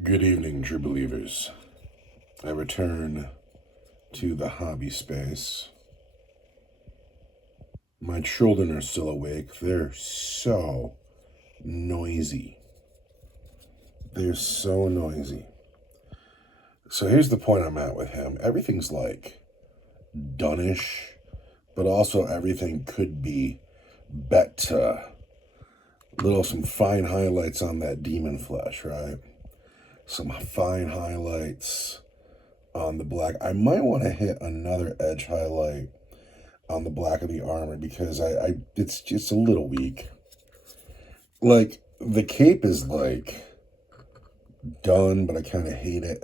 Good evening, true believers. I return to the hobby space. My children are still awake. They're so noisy. They're so noisy. So here's the point I'm at with him. Everything's like done-ish, but also everything could be better. Some fine highlights on that demon flesh, right? Some fine highlights on the black. I might want to hit another edge highlight on the black of the armor because it's just a little weak. Like the cape is like done, but I kind of hate it.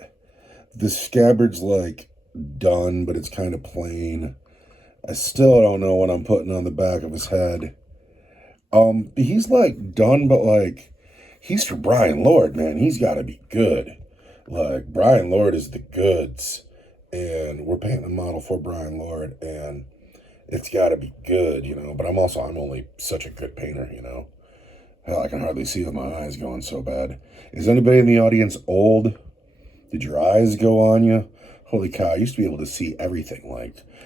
The scabbard's like done, but it's kind of plain. I still don't know what I'm putting on the back of his head. He's like done, but like he's for Brian Lord, man. He's got to be good. Like Brian Lord is the goods, and we're painting a model for Brian Lord, and it's got to be good, But I'm only such a good painter. Hell, I can hardly see with my eyes going so bad. Is anybody in the audience old? Did your eyes go on you? Holy cow! I used to be able to see everything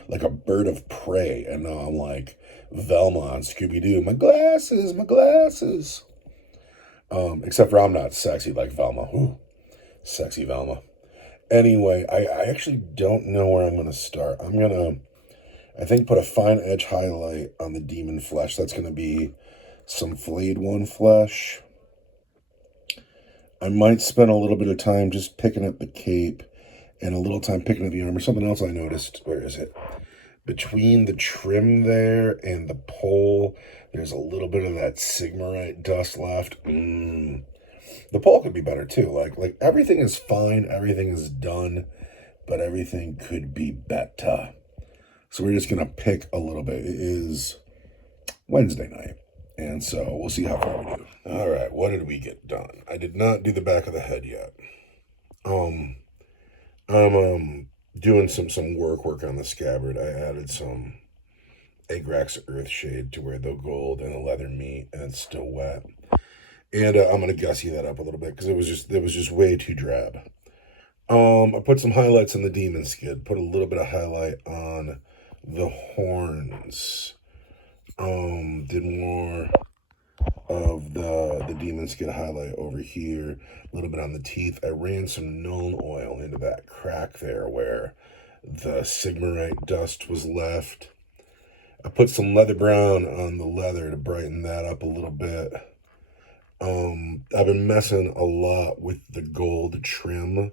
like a bird of prey, and now I'm like Velma on Scooby Doo. My glasses, my glasses. Except for I'm not sexy like Velma. Ooh, sexy Velma. Anyway, I actually don't know where I'm gonna start. I think put a fine edge highlight on the demon flesh. That's going to be some flayed one flesh. I might spend a little bit of time just picking up the cape and a little time picking up the armor. Something else I noticed, where is it? Between the trim there and the pole, there's a little bit of that sigmarite dust left. The pole could be better too. Like everything is fine, everything is done, but everything could be better. So we're just going to pick a little bit. It is Wednesday night, and so we'll see how far we do. All right, what did we get done? I did not do the back of the head yet. I'm doing some work on the scabbard. I added some Agrax Earthshade to where the gold and the leather meet, and it's still wet. And I'm gonna gussy that up a little bit because it was just way too drab. I put some highlights on the demon skid. Put a little bit of highlight on the horns. Did more of the demon skid highlight over here. A little bit on the teeth. I ran some Nuln oil into that crack there where the sigmarite dust was left. I put some leather brown on the leather to brighten that up a little bit. I've been messing a lot with the gold trim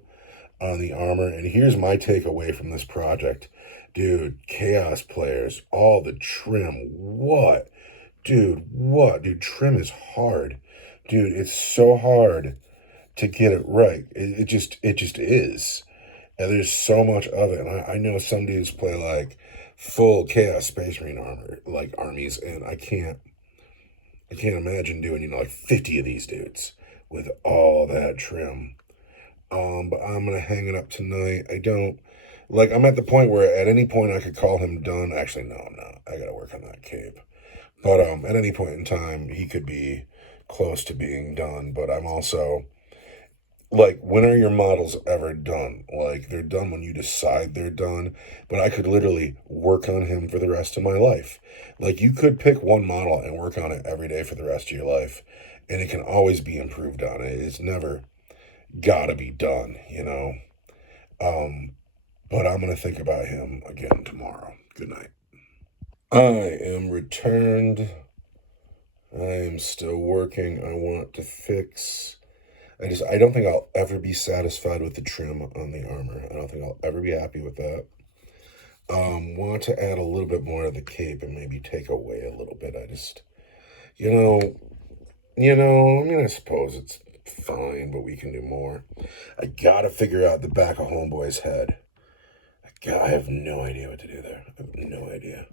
on the armor, and here's my takeaway from this project. Dude, Chaos players, all the trim, what? Dude, what? Dude, trim is hard. Dude, it's so hard to get it right. It just is. And there's so much of it. And I know some dudes play like full Chaos Space Marine armor, like armies, and I can't imagine doing, like 50 of these dudes with all that trim. But I'm gonna hang it up tonight. I'm at the point where at any point I could call him done. Actually, no, I'm not. I gotta work on that cape. But at any point in time, he could be close to being done. But I'm also like, when are your models ever done? Like, they're done when you decide they're done. But I could literally work on him for the rest of my life. Like, you could pick one model and work on it every day for the rest of your life, and it can always be improved on. It's never gotta be done. But I'm gonna think about him again tomorrow. Good night. I am returned. I am still working. I want to fix. I don't think I'll ever be satisfied with the trim on the armor. I don't think I'll ever be happy with that. Want to add a little bit more of the cape and maybe take away a little bit. I suppose it's fine, but we can do more. I gotta figure out the back of Homeboy's head. I have no idea what to do there. I have no idea.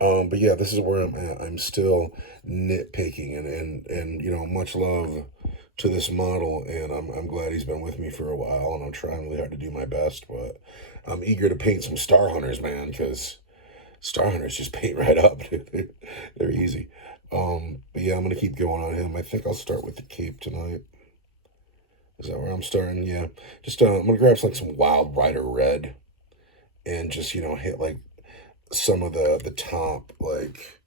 But yeah, this is where I'm at. I'm still nitpicking, and much love to this model, and I'm glad he's been with me for a while, and I'm trying really hard to do my best, but I'm eager to paint some Star Hunters, man, because Star Hunters just paint right up. They're easy. But yeah, I'm gonna keep going on him. I think I'll start with the cape tonight. Is that where I'm starting? Yeah. Just I'm gonna grab like some Wild Rider Red and just hit like some of the top, like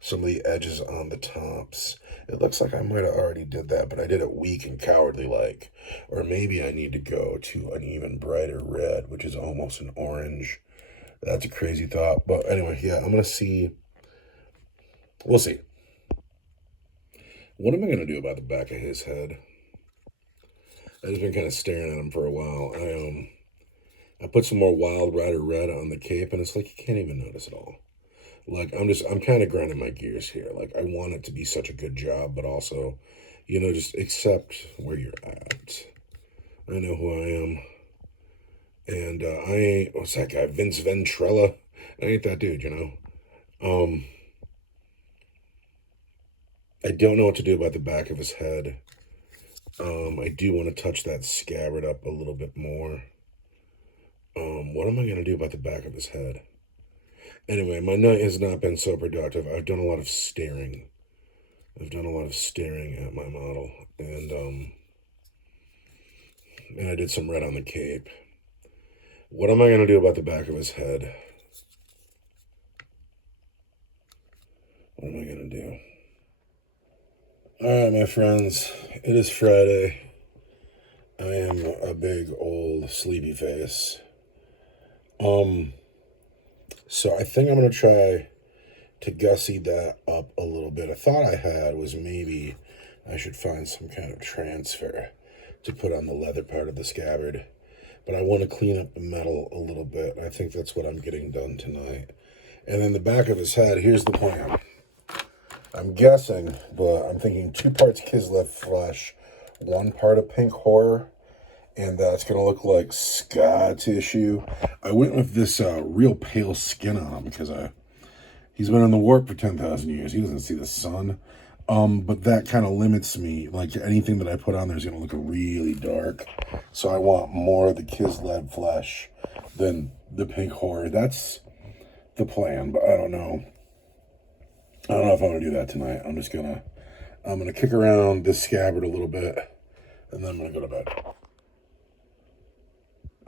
some of the edges on the tops. It looks like I might have already did that, but I did it weak and cowardly like. Or maybe I need to go to an even brighter red, which is almost an orange. That's a crazy thought. But anyway, yeah, I'm gonna see. We'll see. What am I gonna do about the back of his head? I've just been kind of staring at him for a while. I put some more Wild Rider Red on the cape, and it's like you can't even notice it all. Like I'm kind of grinding my gears here. Like I want it to be such a good job, but also, just accept where you're at. I know who I am, and I ain't. What's that guy? Vince Ventrella. I ain't that dude. I don't know what to do about the back of his head. I do want to touch that scabbard up a little bit more. What am I gonna do about the back of his head? Anyway, my night has not been so productive. I've done a lot of staring. I've done a lot of staring at my model, and I did some red on the cape. What am I gonna do about the back of his head? What am I gonna do? All right, my friends, it is Friday. I am a big old sleepy face. So I think I'm gonna try to gussy that up a little bit. A thought I had was maybe I should find some kind of transfer to put on the leather part of the scabbard, but I want to clean up the metal a little bit. I think that's what I'm getting done tonight. And then the back of his head, here's the plan. I'm guessing, but I'm thinking 2 parts Kislev flesh, 1 part of pink horror, and that's going to look like scar tissue. I went with this real pale skin on him because he's been in the warp for 10,000 years. He doesn't see the sun. But that kind of limits me. Like anything that I put on there is going to look really dark. So I want more of the Kislev flesh than the pink horror. That's the plan, but I don't know. I don't know if I'm going to do that tonight. I'm going to kick around this scabbard a little bit, and then I'm going to go to bed.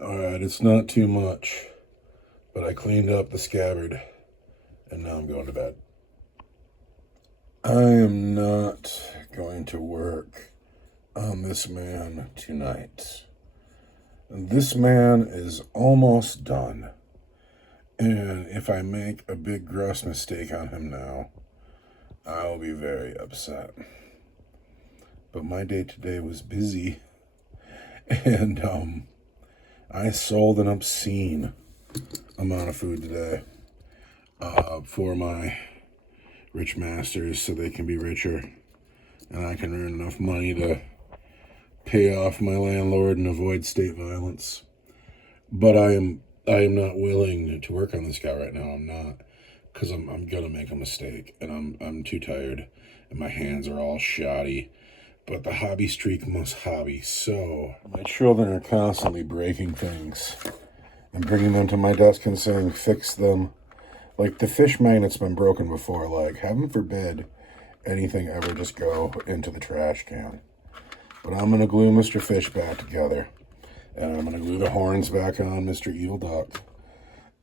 All right, it's not too much, but I cleaned up the scabbard, and now I'm going to bed. I am not going to work on this man tonight. This man is almost done. And if I make a big gross mistake on him now, I'll be very upset. But my day today was busy. And I sold an obscene amount of food today for my rich masters so they can be richer. And I can earn enough money to pay off my landlord and avoid state violence. But I am not willing to work on this guy right now. I'm not, because I'm gonna make a mistake, and I'm too tired, and my hands are all shoddy. But the hobby streak must hobby. So my children are constantly breaking things and bringing them to my desk and saying, "Fix them." Like the fish magnet's been broken before. Like heaven forbid anything ever just go into the trash can. But I'm gonna glue Mr. Fish back together. And I'm going to glue the horns back on Mr. Evil Duck.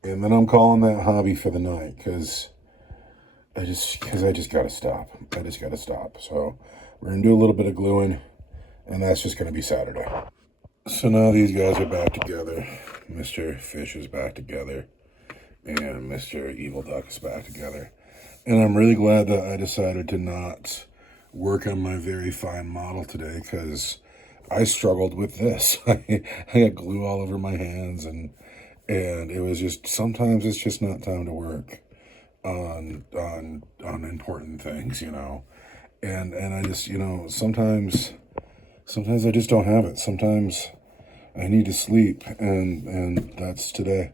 And then I'm calling that hobby for the night because I just got to stop. I just got to stop. So we're going to do a little bit of gluing, and that's just going to be Saturday. So now these guys are back together. Mr. Fish is back together, and Mr. Evil Duck is back together. And I'm really glad that I decided to not work on my very fine model today because I struggled with this. I had glue all over my hands, and it was just, sometimes it's just not time to work on important things, And I just, sometimes I just don't have it. Sometimes I need to sleep, and that's today.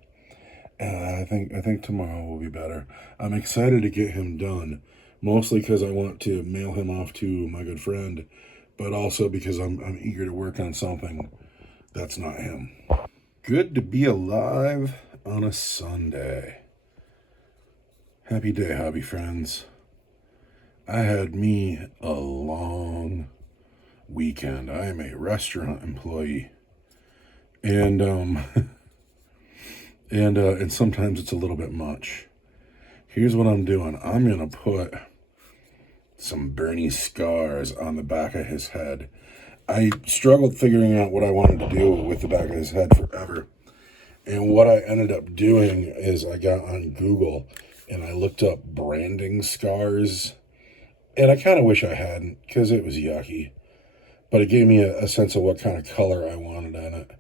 And I think tomorrow will be better. I'm excited to get him done, mostly because I want to mail him off to my good friend, but also because I'm eager to work on something that's not him. Good to be alive on a Sunday. Happy day, hobby friends. I had me a long weekend. I am a restaurant employee, and and sometimes it's a little bit much. Here's what I'm doing. I'm gonna put some Bernie scars on the back of his head. I struggled figuring out what I wanted to do with the back of his head forever. And what I ended up doing is I got on Google and I looked up branding scars. And I kind of wish I hadn't because it was yucky. But it gave me a sense of what kind of color I wanted in it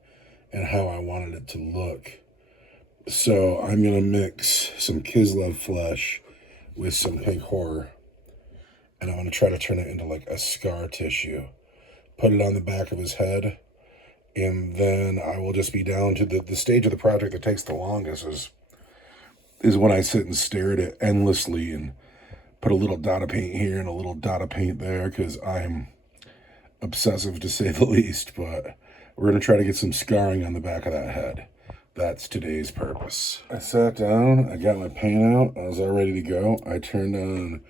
and how I wanted it to look. So I'm going to mix some Kislev flesh with some pink horror. And I'm going to try to turn it into like a scar tissue. Put it on the back of his head. And then I will just be down to the stage of the project that takes the longest is when I sit and stare at it endlessly and put a little dot of paint here and a little dot of paint there because I'm obsessive to say the least. But we're going to try to get some scarring on the back of that head. That's today's purpose. I sat down, I got my paint out, I was all ready to go. I turned on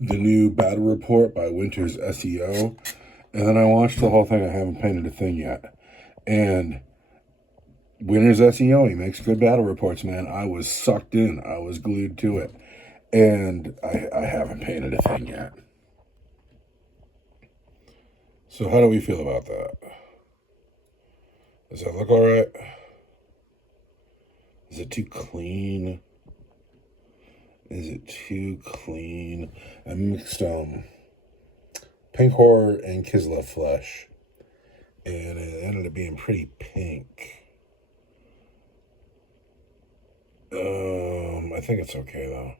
the new battle report by Winter's SEO, and then I watched the whole thing. I haven't painted a thing yet. And Winter's SEO, he makes good battle reports, man. I was sucked in. I was glued to it. And I haven't painted a thing yet. So how do we feel about that? Does that look all right? Is it too clean? Is it too clean? I mixed pink horror and Kislev flesh, and it ended up being pretty pink. I think it's okay though.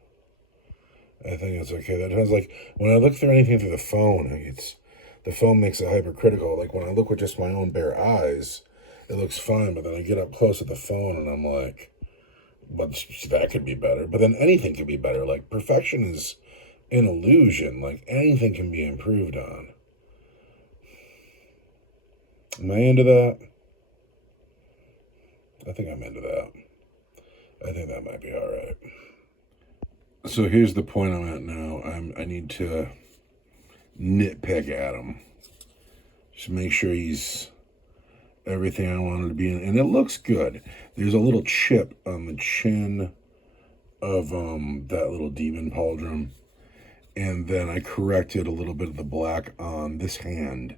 I think it's okay. That sounds like when I look through anything through the phone, the phone makes it hypercritical. Like when I look with just my own bare eyes, it looks fine, but then I get up close at the phone and I'm like, but that could be better. But then anything could be better. Like perfection is an illusion. Like anything can be improved on. Am I into that? I think I'm into that. I think that might be all right. So here's the point I'm at now. I need to nitpick at him. Just make sure he's everything I wanted to be in. And it looks good. There's a little chip on the chin of that little demon pauldron. And then I corrected a little bit of the black on this hand.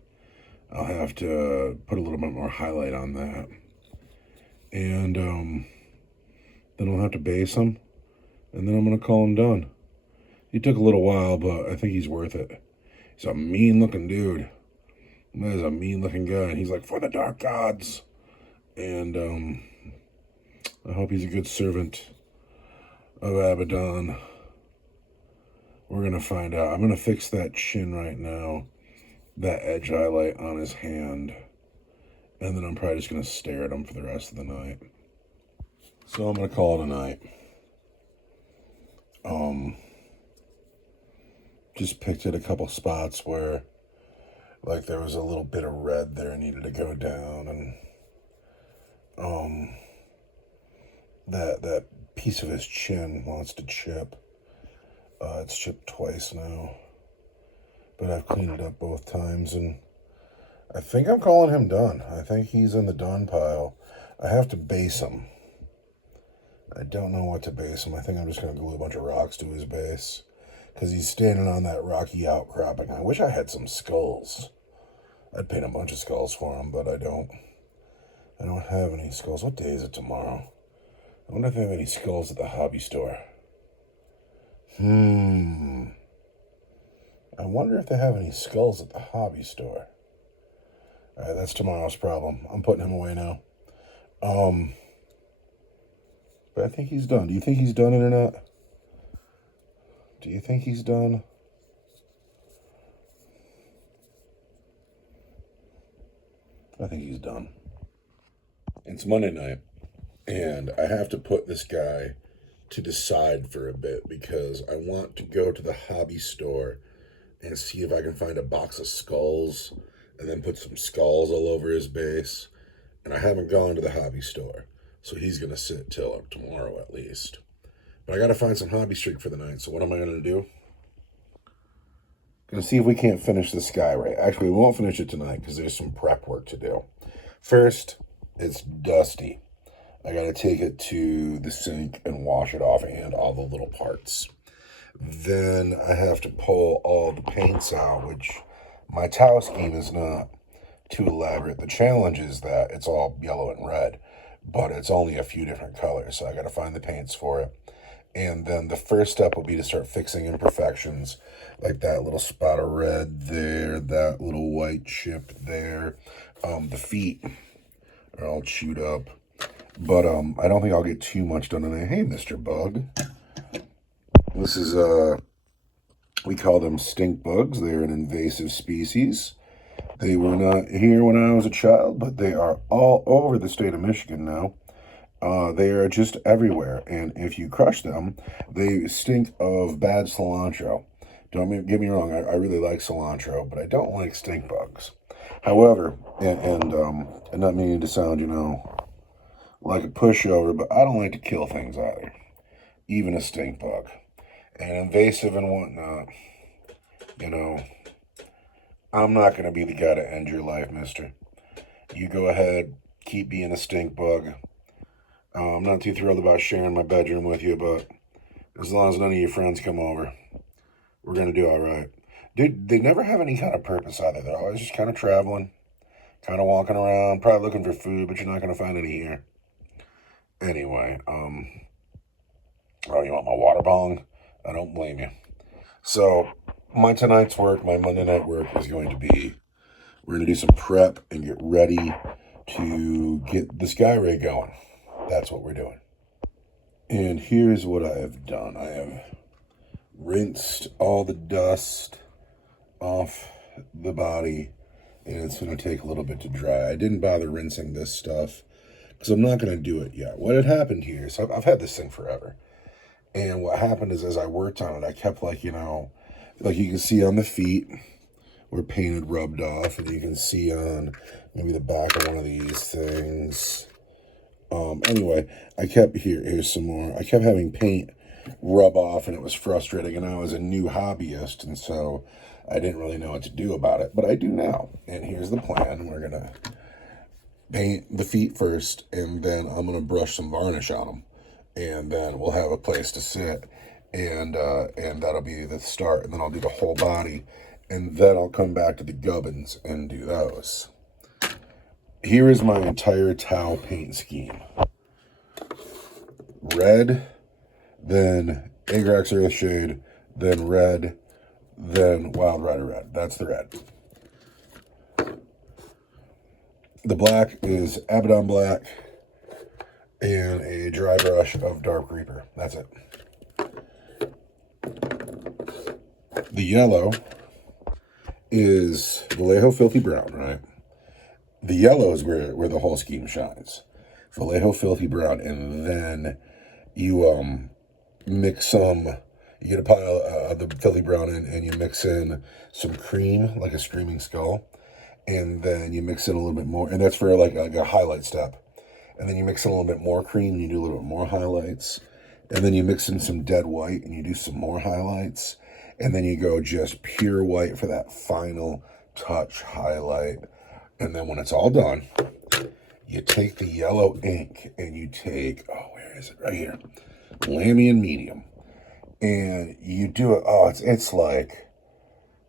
I'll have to put a little bit more highlight on that. And then I'll have to base him. And then I'm going to call him done. He took a little while, but I think he's worth it. He's a mean-looking dude. That is a mean-looking guy. And he's like, for the dark gods. And I hope he's a good servant of Abaddon. We're going to find out. I'm going to fix that chin right now. That edge highlight on his hand. And then I'm probably just going to stare at him for the rest of the night. So I'm going to call it a night. Just picked at a couple spots where like there was a little bit of red there needed to go down, and that piece of his chin wants to chip. It's chipped twice now, but I've cleaned it up both times, and I think I'm calling him done. I think he's in the done pile. I have to base him. I don't know what to base him. I think I'm just going to glue a bunch of rocks to his base because he's standing on that rocky outcropping. I wish I had some skulls. I'd paint a bunch of skulls for him, but I don't. I don't have any skulls. What day is it tomorrow? I wonder if they have any skulls at the hobby store. I wonder if they have any skulls at the hobby store. All right, that's tomorrow's problem. I'm putting him away now. But I think he's done. Do you think he's done it or not? Do you think he's done? I think he's done. It's Monday night, and I have to put this guy to the side for a bit because I want to go to the hobby store and see if I can find a box of skulls and then put some skulls all over his base. And I haven't gone to the hobby store, so he's going to sit till tomorrow at least. But I got to find some hobby streak for the night, so what am I going to do? Gonna see if we can't finish the sky right. Actually, we won't finish it tonight because there's some prep work to do. First, it's dusty. I gotta take it to the sink and wash it off and all the little parts. Then I have to pull all the paints out, which my towel scheme is not too elaborate. The challenge is that it's all yellow and red, but it's only a few different colors, so I gotta find the paints for it. And then the first step will be to start fixing imperfections, like that little spot of red there, that little white chip there. The feet are all chewed up. But I don't think I'll get too much done today. Hey, Mr. Bug. This is, we call them stink bugs. They're an invasive species. They were not here when I was a child, but they are all over the state of Michigan now. They are just everywhere, and if you crush them, they stink of bad cilantro. Don't get me wrong, I really like cilantro, but I don't like stink bugs. However, and not meaning to sound, like a pushover, but I don't like to kill things either, even a stink bug. And invasive and whatnot, I'm not going to be the guy to end your life, mister. You go ahead, keep being a stink bug. I'm not too thrilled about sharing my bedroom with you, but as long as none of your friends come over, we're going to do all right. Dude, they never have any kind of purpose either. They're always just kind of traveling, kind of walking around, probably looking for food, but you're not going to find any here. Anyway, oh, you want my water bong? I don't blame you. So, my tonight's work, my Monday night work is going to be, we're going to do some prep and get ready to get the sky ray going. That's what we're doing. And here's what I have done. I have rinsed all the dust off the body, and it's going to take a little bit to dry. I didn't bother rinsing this stuff because I'm not going to do it yet. What had happened here, so I've had this thing forever. And what happened is as I worked on it, I kept like you can see on the feet where paint had rubbed off, and you can see on maybe the back of one of these things. Anyway, here's some more. I kept having paint rub off, and it was frustrating, and I was a new hobbyist, and so I didn't really know what to do about it, but I do now. And here's the plan. We're going to paint the feet first, and then I'm going to brush some varnish on them, and then we'll have a place to sit, and that'll be the start, and then I'll do the whole body, and then I'll come back to the gubbins and do those. Here is my entire towel paint scheme. Red, then Agrax Earthshade, then red, then Wild Rider Red. That's the red. The black is Abaddon Black and a dry brush of Dark Reaper. That's it. The yellow is Vallejo Filthy Brown, right? The yellow is where the whole scheme shines. Vallejo Filthy Brown, and then you mix some, you get a pile of the Filthy Brown in, and you mix in some cream, like a Screaming Skull, and then you mix in a little bit more, and that's for like a highlight step. And then you mix in a little bit more cream, and you do a little bit more highlights. And then you mix in some dead white, and you do some more highlights. And then you go just pure white for that final touch highlight. And then when it's all done, you take the yellow ink, and you take, where is it? Right here. Lamian Medium. And you do it, it's like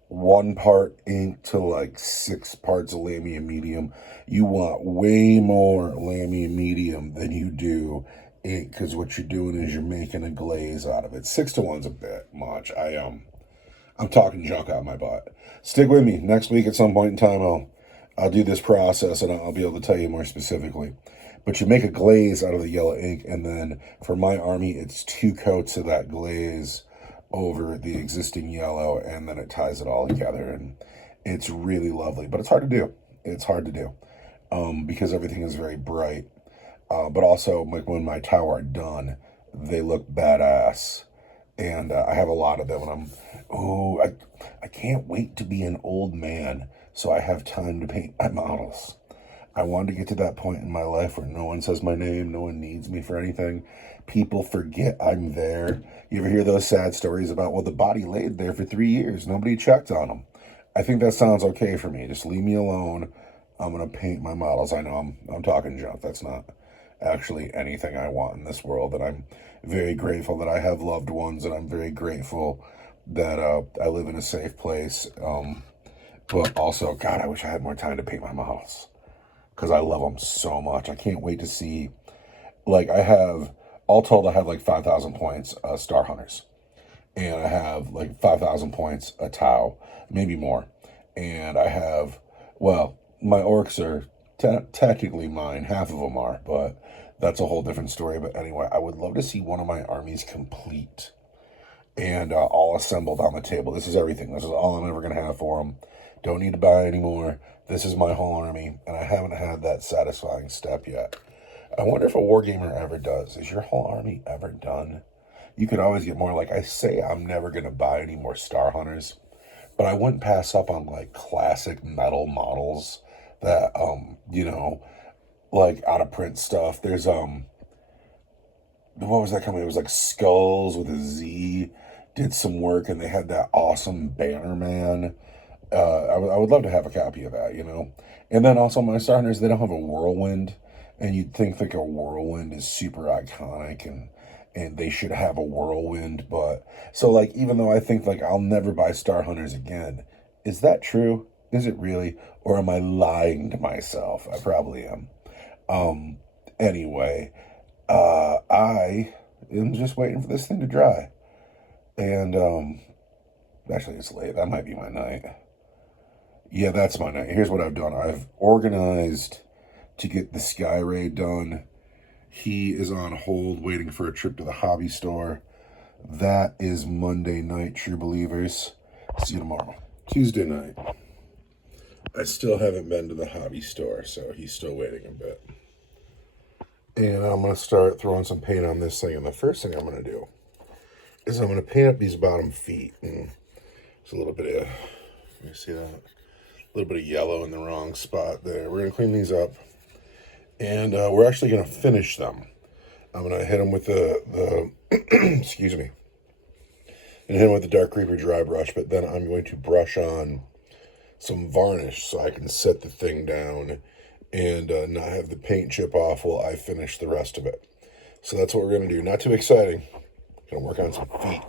1 part ink to like 6 parts of Lamian Medium. You want way more Lamian Medium than you do ink, because what you're doing is you're making a glaze out of it. 6 to 1's a bit much. I'm talking junk out of my butt. Stick with me. Next week at some point in time, I'll do this process, and I'll be able to tell you more specifically. But you make a glaze out of the yellow ink, and then for my army, it's 2 coats of that glaze over the existing yellow, and then it ties it all together, and it's really lovely. But it's hard to do. It's hard to do because everything is very bright. But also, like when my towel are done, they look badass. And I have a lot of them, and I can't wait to be an old man so I have time to paint my models. I wanted to get to that point in my life where no one says my name, no one needs me for anything. People forget I'm there. You ever hear those sad stories about, well, the body laid there for 3 years, nobody checked on them? I think that sounds okay for me. Just leave me alone. I'm gonna paint my models. I know I'm talking junk. That's not actually anything I want in this world. And I'm very grateful that I have loved ones, and I'm very grateful that I live in a safe place. But also, God, I wish I had more time to paint my models because I love them so much. I can't wait to see. Like, I have, all told, I have like 5,000 points Star Hunters, and I have like 5,000 points a Tau, maybe more. And I have, well, my orcs are technically mine, half of them are, but that's a whole different story. But anyway, I would love to see one of my armies complete and all assembled on the table. This is everything. This is all I'm ever going to have for them. Don't need to buy anymore. This is my whole army, and I haven't had that satisfying step yet. I wonder if a wargamer ever does. Is your whole army ever done? You could always get more. Like I say, I'm never going to buy any more Star Hunters, but I wouldn't pass up on like classic metal models that, like out of print stuff. There's, what was that company? It was like Skulls with a Z, did some work, and they had that awesome Banner Man. I would love to have a copy of that, And then also my Star Hunters, they don't have a whirlwind, and you'd think like a whirlwind is super iconic, and they should have a whirlwind. But so like, even though I think like I'll never buy Star Hunters again, is that true? Is it really? Or am I lying to myself? I probably am. Anyway, I am just waiting for this thing to dry. And actually it's late. That might be my night. Yeah, that's my night. Here's what I've done. I've organized to get the Sky Ray done. He is on hold waiting for a trip to the hobby store. That is Monday night, true believers. See you tomorrow. Tuesday night. I still haven't been to the hobby store, so he's still waiting a bit. And I'm going to start throwing some paint on this thing. And the first thing I'm going to do is I'm going to paint up these bottom feet. And there's a little bit of, you see that? A little bit of yellow in the wrong spot there. We're going to clean these up. And we're actually going to finish them. I'm going to hit them with the excuse me. And hit them with the Dark Reaper dry brush. But then I'm going to brush on some varnish so I can set the thing down and not have the paint chip off while I finish the rest of it. So that's what we're going to do. Not too exciting. Going to work on some feet.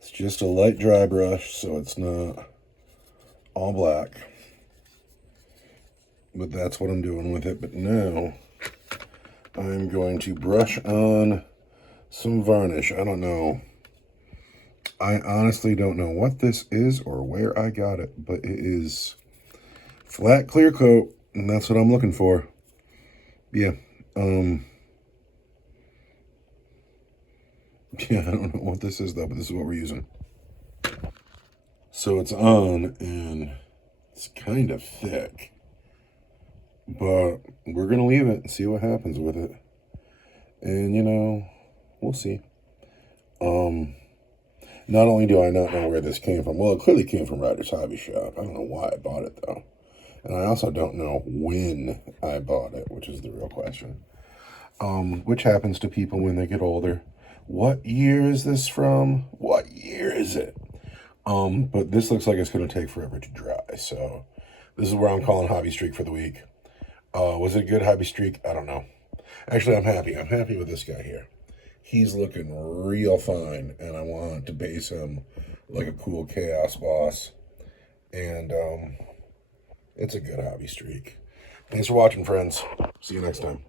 It's just a light dry brush, so it's not all black. But that's what I'm doing with it. But now I'm going to brush on some varnish. I don't know. I honestly don't know what this is or where I got it, but it is flat clear coat, and that's what I'm looking for. Yeah. Yeah, I don't know what this is though, but this is what we're using. So it's on, and it's kind of thick, but we're going to leave it and see what happens with it. And, we'll see. Not only do I not know where this came from, well, it clearly came from Ryder's Hobby Shop. I don't know why I bought it, though. And I also don't know when I bought it, which is the real question. Which happens to people when they get older. What year is this from? What year is it? But this looks like it's going to take forever to dry. So this is where I'm calling Hobby Streak for the week. Was it a good Hobby Streak? I don't know. Actually, I'm happy. I'm happy with this guy here. He's looking real fine, and I want to base him like a cool Chaos boss. And it's a good Hobby Streak. Thanks for watching, friends. See you next time.